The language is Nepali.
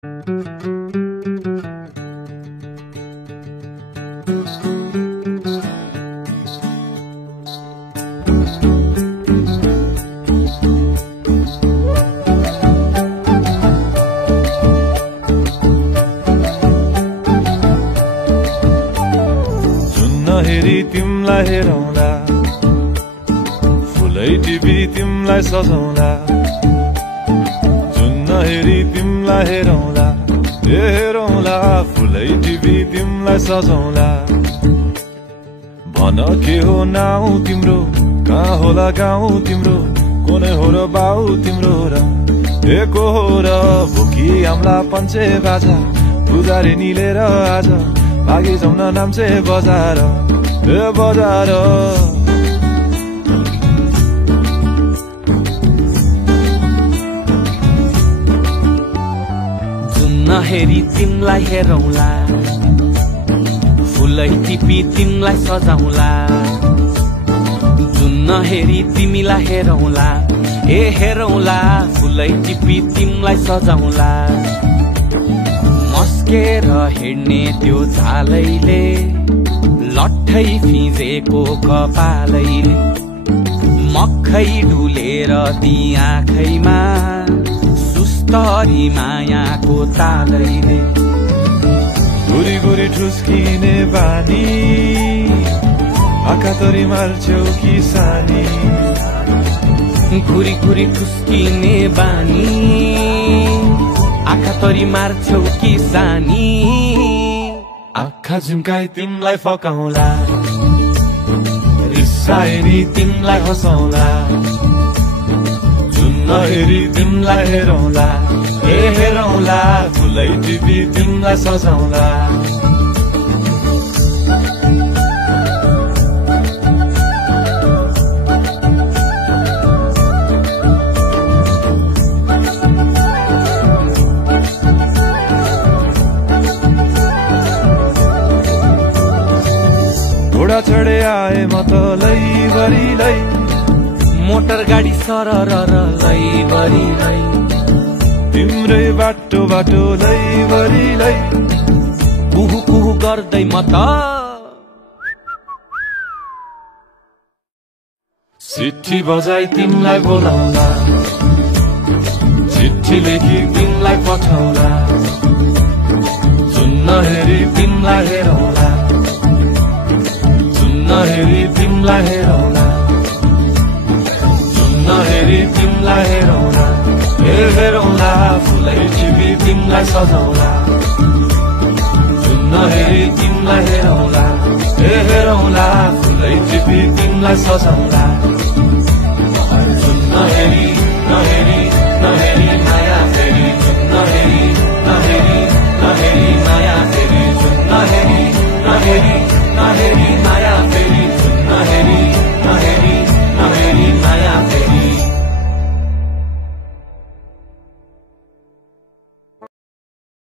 हेरी तिमलाई हेरौँला, फुलै टिपी तिमलाई सजाउँला। जुन नहेरी तिमलाई हेरौँला, हेरौँला, फुलै टिपी तिमलाई सजाउँला। भन के हो नाउ तिम्रो, कहाँ होला गाउँ तिम्रो, कुनै हो र बाउ तिम्रो र एको हो र भोकी आम्ला पञ्चे बाजा पुजारी निलेर आज भागी जाउँ न नाम्चे बजार बजार। जुन नहेरी तिमलाई हेरौँला, फुलै टिपी तिमलाई सजाउँला। जुन नहेरी तिमीलाई हेरौँला, हेरौँला, फुलै टिपी तिमलाई सजाउँला। मस्केर हिँड्ने त्यो झालैले, लट्ठै फिजेको कपालैले, मक्खै डुलेर ती आँखैमा सुस्तरी मायाको तालैले। गुरी गुरी ठुस्किने बानी, आँखा तरी मार्छौ कि सानी। गुरी गुरी ठुस्किने बानी, आँखा तरी मार्छौ कि सानी। आँखा झुम्काई तिमलाई फकाउँला, रिसाए नि तिमलाई हँसाउँला। जुन नहेरी तिमलाई हेरौँला, हेरौँला, फुलै टिपी तिमलाई सजाउँला। घोडा चढे आए म त लैभरि लै, मोटर गाडी सरर लैभरि लै। तिम्रै बाटो बाटो लैभरि लै, कुहु कुहु गर्दै म त चिट्ठी बजाई तिमलाई बोलाउँला, चिट्ठी लेखी तिमलाई पठाउँला। जुन नहेरी तिमलाई हेरौँला, जुन नहेरी तिमलाई हेरौँला। जुन नहेरी तिमलाई हेरौँला, हेरौँला, फुलै टिपी तिमलाई सजाउँला। जुन नहेरी तिमलाई हेरौँला, हेरौँला, फुलै टिपी तिमलाई सजाउँला। जुन नहेरी